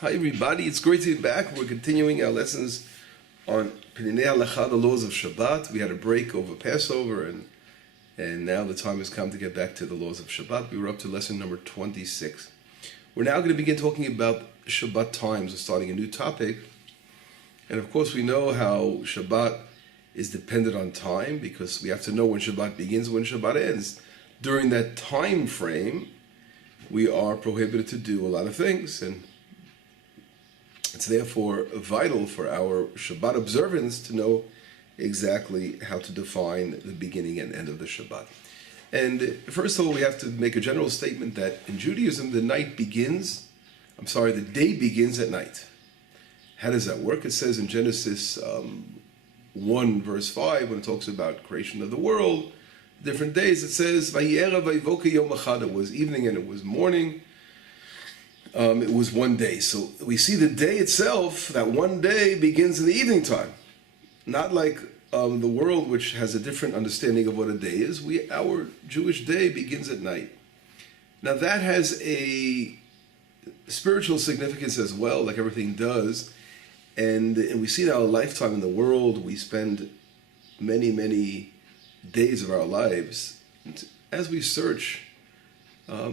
Hi everybody, it's great to be back. We're continuing our lessons on Pinei Halacha, the laws of Shabbat. We had a break over Passover and now the time has come to get back to the laws of Shabbat. We were up to lesson number 26. We're now going to begin talking about Shabbat times. We're starting a new topic. And of course we know how Shabbat is dependent on time because we have to know when Shabbat begins and when Shabbat ends. During that time frame, we are prohibited to do a lot of things, and it's therefore vital for our Shabbat observance to know exactly how to define the beginning and end of the Shabbat. And first of all, we have to make a general statement that in Judaism, the day begins at night. How does that work? It says in Genesis 1 verse 5, when it talks about creation of the world, different days, it says, Vayera vayvoka yom echad. It was evening and it was morning. It was one day. So we see the day itself, that one day begins in the evening time. Not like the world, which has a different understanding of what a day is. Our Jewish day begins at night. Now that has a spiritual significance as well, like everything does. And we see in our lifetime in the world, we spend many, many days of our lives as we search,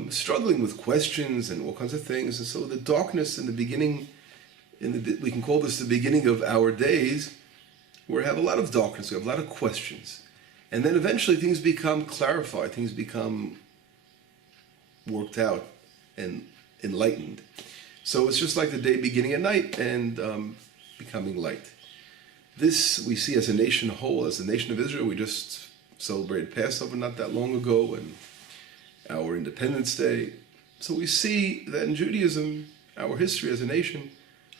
struggling with questions and all kinds of things. And so the darkness in the beginning, we can call this the beginning of our days, where we have a lot of darkness, we have a lot of questions. And then eventually things become clarified, things become worked out and enlightened. So it's just like the day beginning at night and becoming light. This we see as a nation whole, as the nation of Israel. We just celebrated Passover not that long ago, and our Independence Day. So we see that in Judaism, our history as a nation,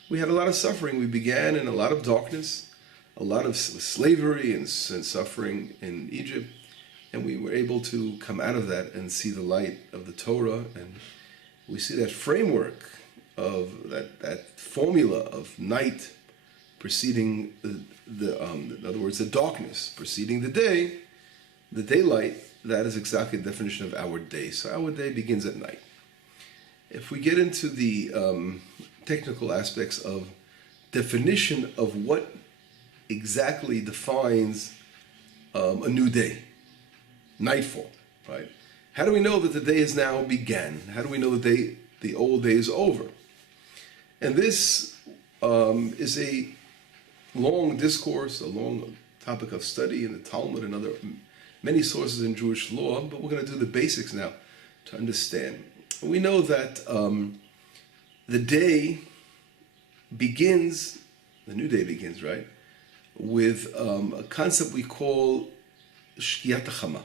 we had a lot of suffering. We began in a lot of darkness, a lot of slavery and suffering in Egypt, and we were able to come out of that and see the light of the Torah, and we see that framework of that formula of night preceding in other words, the darkness preceding the day, the daylight. That is exactly the definition of our day. So our day begins at night. If we get into the technical aspects of definition of what exactly defines a new day, nightfall, right? How do we know that the day has now began? How do we know that the old day is over? And this is a long discourse, a long topic of study in the Talmud and many sources in Jewish law, but we're going to do the basics now to understand. We know that the day begins, the new day begins, right, with a concept we call Shkiyat HaChama.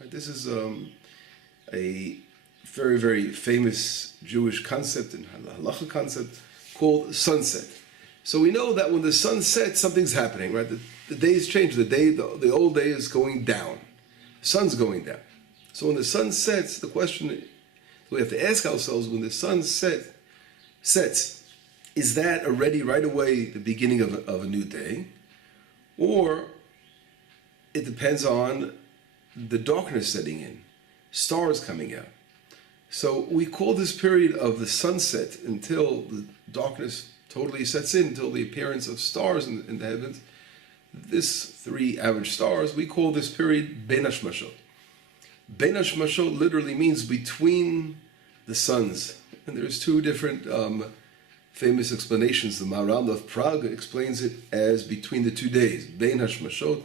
Right? This is a very, very famous Jewish concept and halacha concept called sunset. So we know that when the sun sets, something's happening, right? The days change. The old day is going down. The sun's going down. So when the sun sets, the question we have to ask ourselves, when the sun sets, is that already right away the beginning of a new day? Or it depends on the darkness setting in, stars coming out. So we call this period of the sunset until the darkness totally sets in, until the appearance of stars in the heavens. This 3 average stars, we call this period Ben Hashmashot. Ben Hashmashot literally means between the suns. And there's 2 different famous explanations. The Maharal of Prague explains it as between the 2 days. Ben Hashmashot,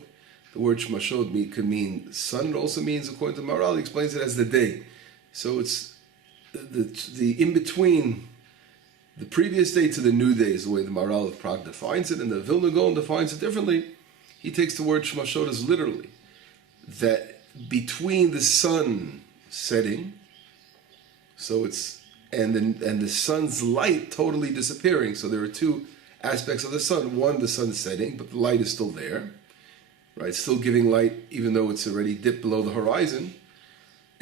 the word Shmashot could mean sun. It also means, according to Maharal, he explains it as the day. So it's the in-between the previous day to the new day is the way the Maharal of Prague defines it, and the Vilna Gaon defines it differently. He takes the word Shmashot as literally that between the sun setting, so it's and the sun's light totally disappearing. So there are 2 aspects of the sun. One, the sun setting, but the light is still there, right? Still giving light, even though it's already dipped below the horizon.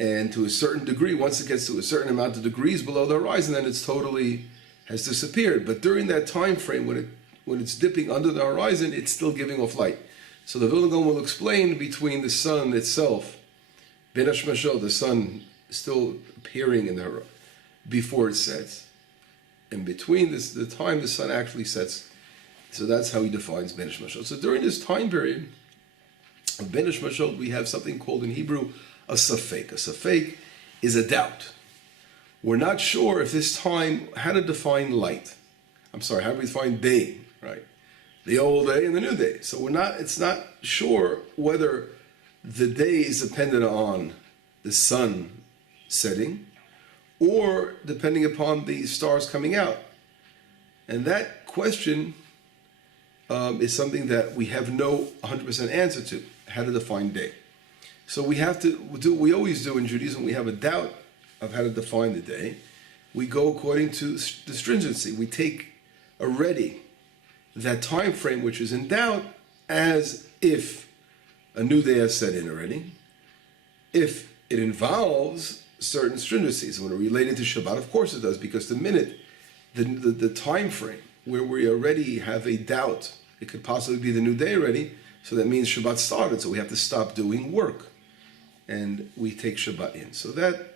And to a certain degree, once it gets to a certain amount of degrees below the horizon, then it's totally has disappeared. But during that time frame, when it's dipping under the horizon, it's still giving off light. So the Vilna Gaon will explain between the sun itself, Ben Hashmashot, the sun still appearing in the before it sets, in between this, the time the sun actually sets. So that's how he defines Ben Mashot. So during this time period of Ben Mashot, we have something called in Hebrew a safek. A safek is a doubt. We're not sure if this time, how to define light. I'm sorry, how do we define day, right? The old day and the new day. So it's not sure whether the day is dependent on the sun setting or depending upon the stars coming out. And that question is something that we have no 100% answer to, how to define day. So we have to do what we always do in Judaism. We have a doubt of how to define the day. We go according to the stringency. We take already that time frame which is in doubt as if a new day has set in already. If it involves certain stringencies, when related to Shabbat, of course it does, because the minute, the time frame where we already have a doubt, it could possibly be the new day already, so that means Shabbat started, so we have to stop doing work. And we take Shabbat in. So that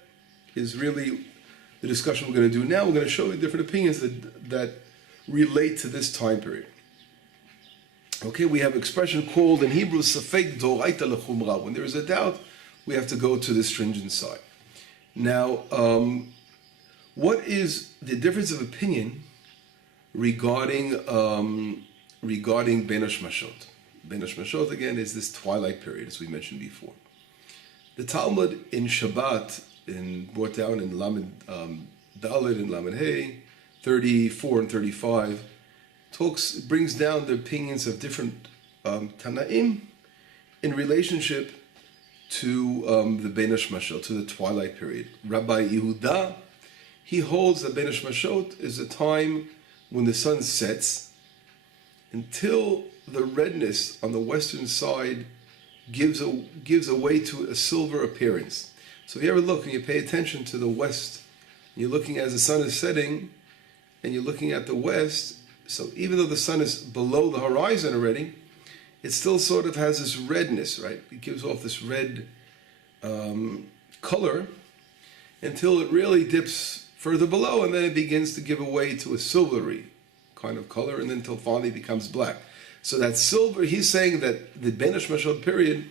is really the discussion we're going to do now. We're going to show you different opinions that relate to this time period. Okay, we have an expression called in Hebrew, Safek Doraita Lechumra. When there is a doubt, we have to go to the stringent side. Now, what is the difference of opinion regarding Ben Mashot? Ben Mashot, again, is this twilight period, as we mentioned before. The Talmud in Shabbat, brought down in Lamed Dalet and Lamed Hey, 34 and 35, brings down the opinions of different Tanaim in relationship to the Ben Mashot, to the twilight period. Rabbi Yehuda, he holds that Ben Mashot is a time when the sun sets until the redness on the western side gives way to a silver appearance. So if you ever look and you pay attention to the west, and you're looking as the sun is setting, and you're looking at the west, so even though the sun is below the horizon already, it still sort of has this redness, right? It gives off this red color until it really dips further below, and then it begins to give way to a silvery kind of color, and then until finally it becomes black. So that silver, he's saying that the Ben Mashot period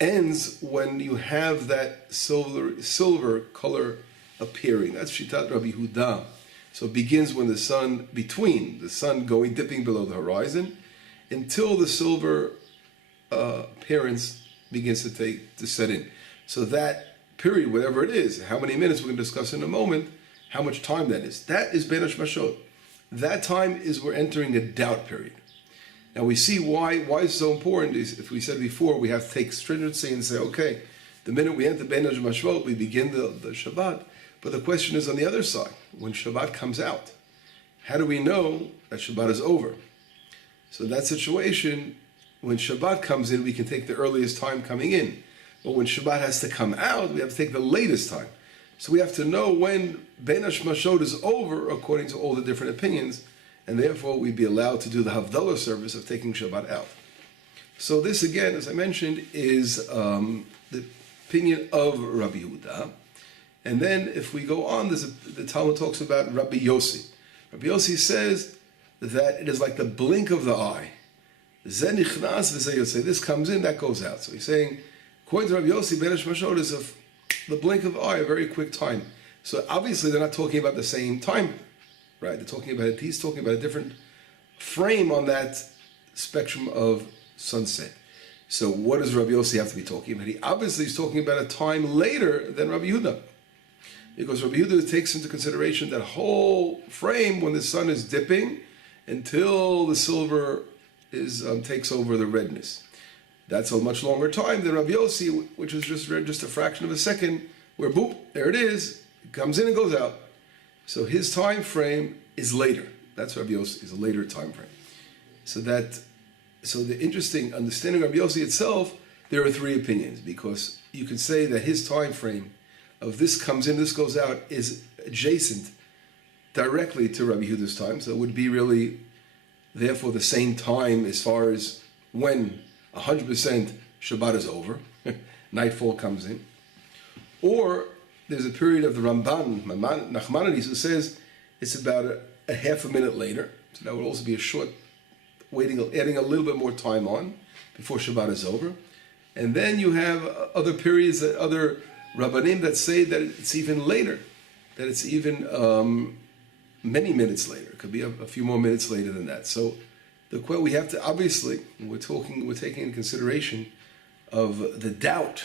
ends when you have that silver color appearing. That's Shitat Rabbi Yehuda. So it begins when between the sun dipping below the horizon, until the silver appearance begins to set in. So that period, whatever it is, how many minutes we're going to discuss in a moment, how much time that is. That is Ben Mashot. That time is we're entering a doubt period. Now we see why it's so important is, if we said before, we have to take stringency and say, okay, the minute we enter Ben Mashot, we begin the Shabbat. But the question is on the other side, when Shabbat comes out, how do we know that Shabbat is over? So in that situation, when Shabbat comes in, we can take the earliest time coming in. But when Shabbat has to come out, we have to take the latest time. So we have to know when Ben Mashot is over according to all the different opinions, and therefore we'd be allowed to do the Havdalah service of taking Shabbat out. So this again, as I mentioned, is the opinion of Rabbi Yehuda. And then if we go on, the Talmud talks about Rabbi Yossi. Rabbi Yossi says that it is like the blink of the eye. This comes in, that goes out. So he's saying, according to Rabbi Yossi, Ben Mashot is the blink of the eye, a very quick time. So obviously they're not talking about the same time, right? He's talking about a different frame on that spectrum of sunset. So what does Rabbi Yossi have to be talking about? He obviously is talking about a time later than Rabbi Yehuda. Because Rabbi Yehuda takes into consideration that whole frame when the sun is dipping until the silver takes over the redness. That's a much longer time than Rabbi Yossi, which is just a fraction of a second, where boop, there it is, it comes in and goes out. So his time frame is later. That's Rabbi Yossi, is a later time frame. So the interesting understanding of Rabbi Yossi itself, there are three opinions, because you could say that his time frame of this comes in, this goes out, is adjacent directly to Rabbi Yehuda's time. So it would be really, therefore, the same time as far as when 100% Shabbat is over, nightfall comes in. Or there's a period of the Ramban, Nachmanides, who says it's about a half a minute later. So that would also be a short adding a little bit more time on before Shabbat is over. And then you have other periods, other Rabbanim that say that it's even later, that it's even many minutes later. It could be a few more minutes later than that. So we have to, obviously, we're taking into consideration of the doubt.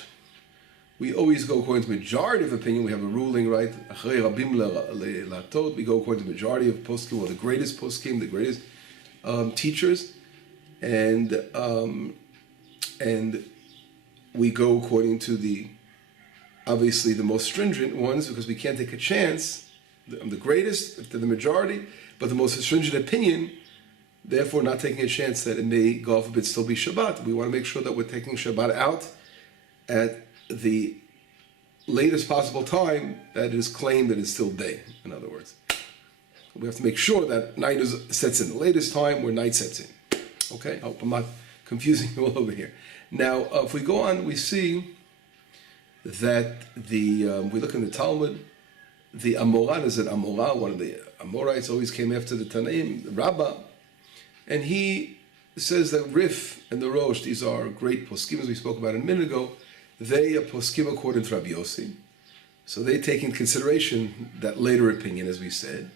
We always go according to majority of opinion. We have a ruling, right? We go according to majority of poskim, or the greatest poskim, the greatest teachers, and we go according to obviously the most stringent ones, because we can't take a chance. I'm the greatest, if they're the majority, but the most stringent opinion, therefore not taking a chance that it may, God forbid, still be Shabbat. We want to make sure that we're taking Shabbat out at the latest possible time that it is claimed that it's still day, in other words. We have to make sure that night sets in. The latest time where night sets in. Okay? I hope I'm not confusing you all over here. Now, if we go on, we see that we look in the Talmud, the Amorah, is an Amorah, one of the Amorites always came after the Tanaim, the Rabbah, and he says that Rif and the Rosh, these are great poskim, as we spoke about a minute ago, they are poskim according to Rabbi Yossi. So they take in consideration that later opinion, as we said.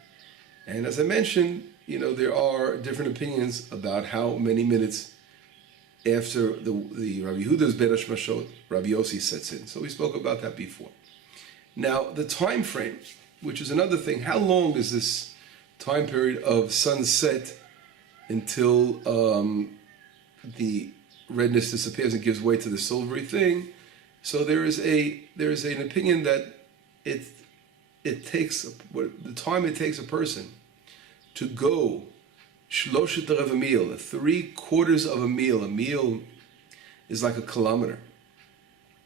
And as I mentioned, there are different opinions about how many minutes after the Rabbi Yehuda's Ben Hashmashot, Rabbi Yossi sets in. So we spoke about that before. Now, the time frame, which is another thing, how long is this time period of sunset until the redness disappears and gives way to the silvery thing? So there is an opinion that it takes the time it takes a person to go shloshet revah mil, 3/4 of a mil. A mil is like a kilometer.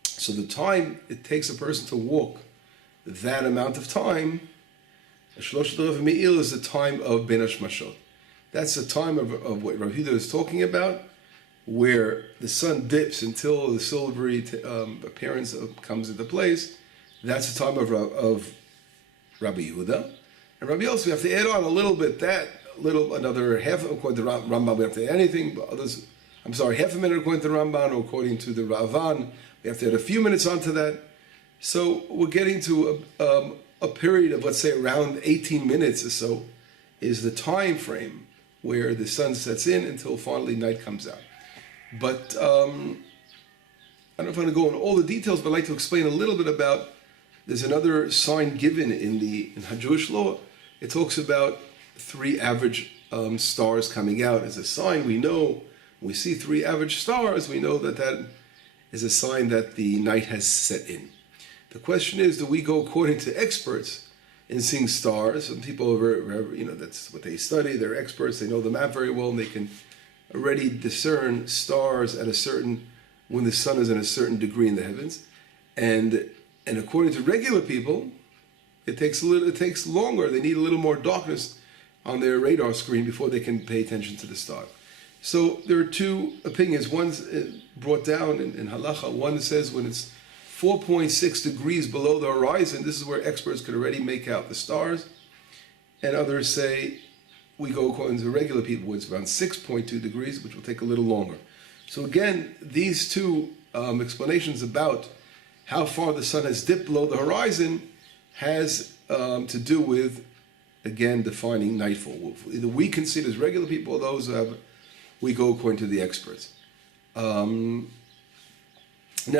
So the time it takes a person to walk that amount of time, shloshet revah mil is the time of Ben Hashmashot. That's the time of what Rav Huda is talking about, where the sun dips until the silvery appearance comes into place. That's the time of Rabbi Yehuda. And Rabbi Yossi, we have to add on a little bit, another half, according to Rambam, we have to add anything, but others, half a minute according to Ramban, or according to the Ravan, we have to add a few minutes onto that. So we're getting to a period of, let's say, around 18 minutes or so, is the time frame where the sun sets in until finally night comes out. But I don't know if I'm going to go into all the details, but I'd like to explain a little bit about, there's another sign given in Jewish law. It talks about 3 average stars coming out as a sign. We know, when we see 3 average stars, we know that is a sign that the night has set in. The question is, do we go according to experts in seeing stars? Some people that's what they study, they're experts, they know the map very well, and they can already discern stars at when the sun is in a certain degree in the heavens. And according to regular people, it takes longer. They need a little more darkness on their radar screen before they can pay attention to the star. So there are 2 opinions. One's brought down in halacha. One says when it's 4.6 degrees below the horizon, this is where experts could already make out the stars. And others say we go according to regular people, it's around 6.2 degrees, which will take a little longer. So again, these 2 explanations about how far the sun has dipped below the horizon has to do with, again, defining nightfall. Either we consider as regular people, or those we go according to the experts. Now,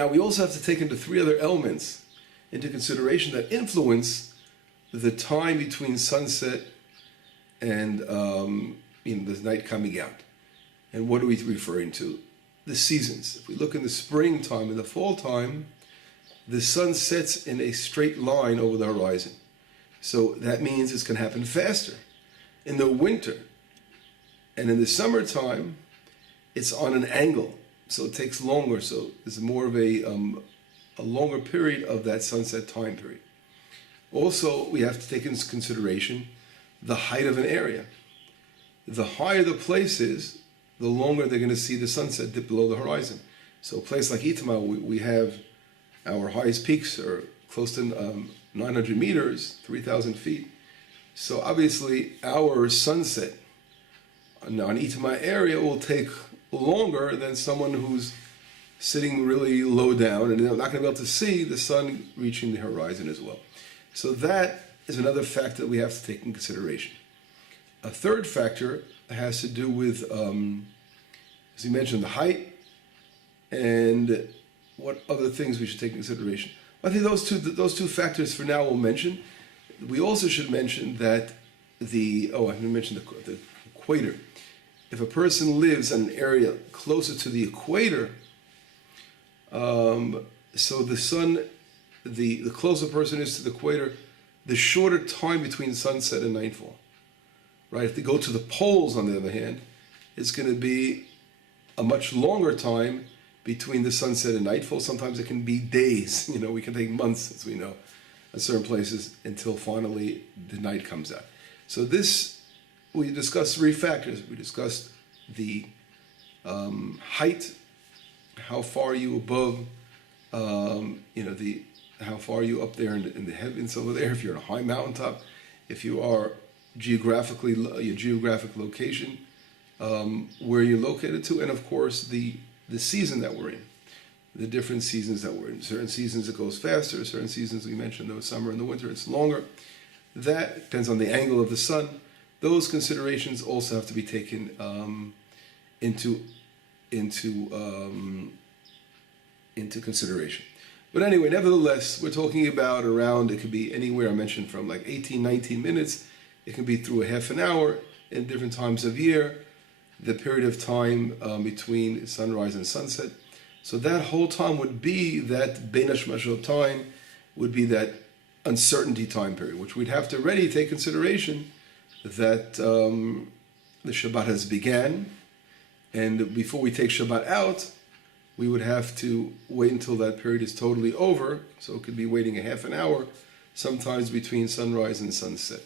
we also have to take into 3 other elements into consideration that influence the time between sunset and the night coming out. And what are we referring to? The seasons. If we look in the springtime and the fall time, the sun sets in a straight line over the horizon. So that means it's going to happen faster. In the winter and in the summertime, it's on an angle, so it takes longer. So there's more of a longer period of that sunset time period. Also, we have to take into consideration the height of an area. The higher the place is, the longer they're going to see the sunset dip below the horizon. So a place like Itamar, we have our highest peaks are close to 900 meters, 3,000 feet. So obviously our sunset on Itmar area will take longer than someone who's sitting really low down, and they're not going to be able to see the sun reaching the horizon as well. So that is another factor that we have to take in consideration. A third factor has to do with, as you mentioned, the height and what other things we should take in consideration. I think those two factors for now we'll mention. We also should mention that I didn't mention the equator. If a person lives in an area closer to the equator, so the sun, the closer a person is to the equator, the shorter time between sunset and nightfall. Right? If they go to the poles, on the other hand, it's going to be a much longer time between the sunset and nightfall. Sometimes it can be days. We can take months, as we know, at certain places, until finally the night comes out. So we discussed three factors. We discussed the height, how far are you above, how far are you up there in the heavens over there, if you're on a high mountaintop, if you are your geographic location, where you're located to, and of course the season that we're in, the different seasons that we're in. Certain seasons it goes faster, certain seasons we mentioned, the summer and the winter, it's longer. That depends on the angle of the sun. Those considerations also have to be taken into consideration. But anyway, nevertheless, we're talking about around, it could be anywhere, I mentioned, from like 18, 19 minutes. It can be through a half an hour in different times of year, the period of time between sunrise and sunset. So that whole time would be that Bein Hashmashot time, would be that uncertainty time period, which we'd have to already take consideration that the Shabbat has began, and before we take Shabbat out, we would have to wait until that period is totally over. So it could be waiting a half an hour, sometimes between sunrise and sunset.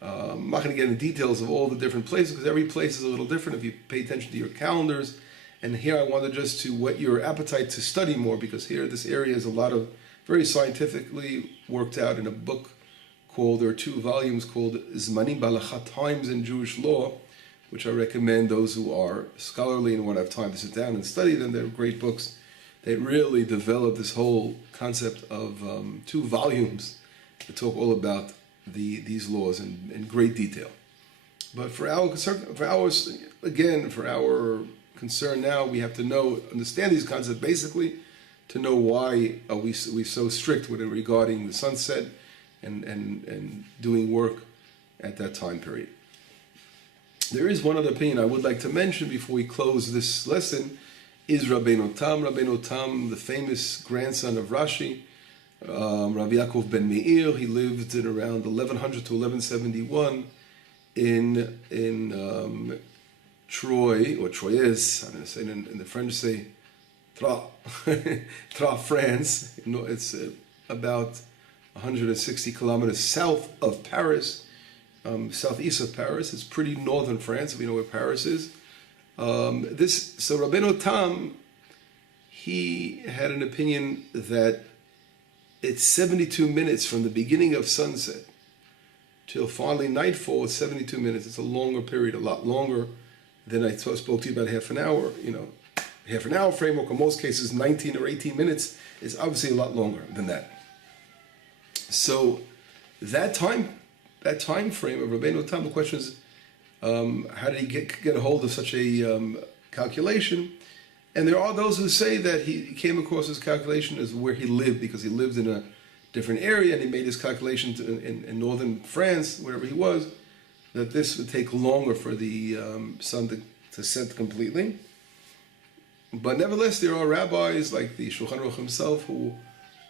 I'm not going to get into details of all the different places, because every place is a little different if you pay attention to your calendars. And here I wanted just to whet your appetite to study more, because here this area is a lot of very scientifically worked out in a book there are 2 volumes called Zmanim Balachat, Times in Jewish Law, which I recommend those who are scholarly and want to have time to sit down and study them. They're great books. They really develop this whole concept of 2 volumes that talk all about these laws in great detail. But for our concern now, we have to understand these concepts basically to know why are we so strict with it regarding the sunset and doing work at that time period. There is one other opinion I would like to mention before we close this lesson, is Rabbeinu Tam. Rabbeinu Tam, the famous grandson of Rashi, Rabbi Yaakov ben Meir. He lived in around 1100 to 1171 in Troyes, or Troyes, I'm going to say in the French say Troyes, France. It's about 160 kilometers south of Paris, southeast of Paris. It's pretty northern France, if we know where Paris is. So Rabbeinu Tam, he had an opinion that it's 72 minutes from the beginning of sunset till finally nightfall. It's 72 minutes. It's a longer period, a lot longer than I spoke to you about half an hour. Half an hour framework, in most cases 19 or 18 minutes, is obviously a lot longer than that. So that time frame of Rabbeinu Tam, the question is, how did he get a hold of such a calculation? And there are those who say that he came across his calculation as where he lived, because he lived in a different area and he made his calculation in northern France, wherever he was, that this would take longer for the sun to set completely. But nevertheless, there are rabbis like the Shulchan Aruch himself who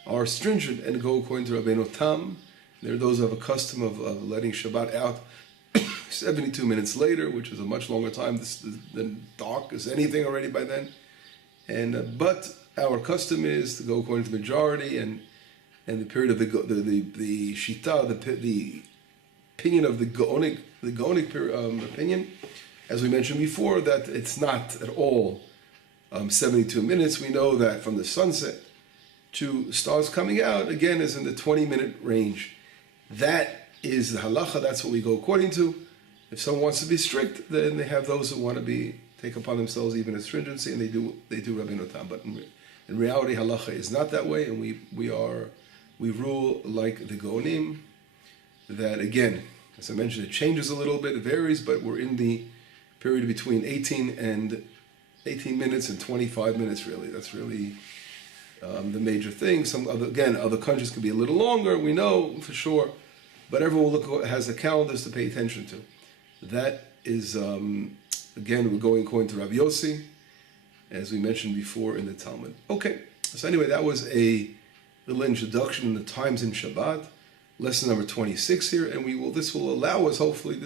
are stringent and go according to Rabbeinu Tam. There are those who have a custom of letting Shabbat out 72 minutes later, which is a much longer time than dark as anything already by then. And but our custom is to go according to the majority, and the period of the shita, the opinion of the Gaonic opinion, as we mentioned before, that it's not at all 72 minutes. We know that from the sunset to stars coming out, again, is in the 20-minute range. That is the halacha, that's what we go according to. If someone wants to be strict, then they have those who want to take upon themselves even a stringency, and they do Rabbeinu Tam. But in reality, halacha is not that way, and we rule like the Gonim, that again, as I mentioned, it changes a little bit, it varies, but we're in the period between 18 minutes and 25 minutes, really. That's really the major thing. Other countries can be a little longer, we know for sure, but everyone has the calendars to pay attention to. That is, again, we're going according to Rav Yossi, as we mentioned before in the Talmud. Okay, so anyway, that was a little introduction in the times in Shabbat, lesson number 26 here, and this will allow us, hopefully,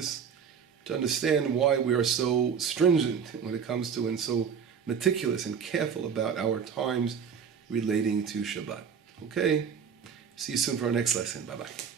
to understand why we are so stringent when it comes to and so meticulous and careful about our times relating to Shabbat. Okay, see you soon for our next lesson. Bye-bye.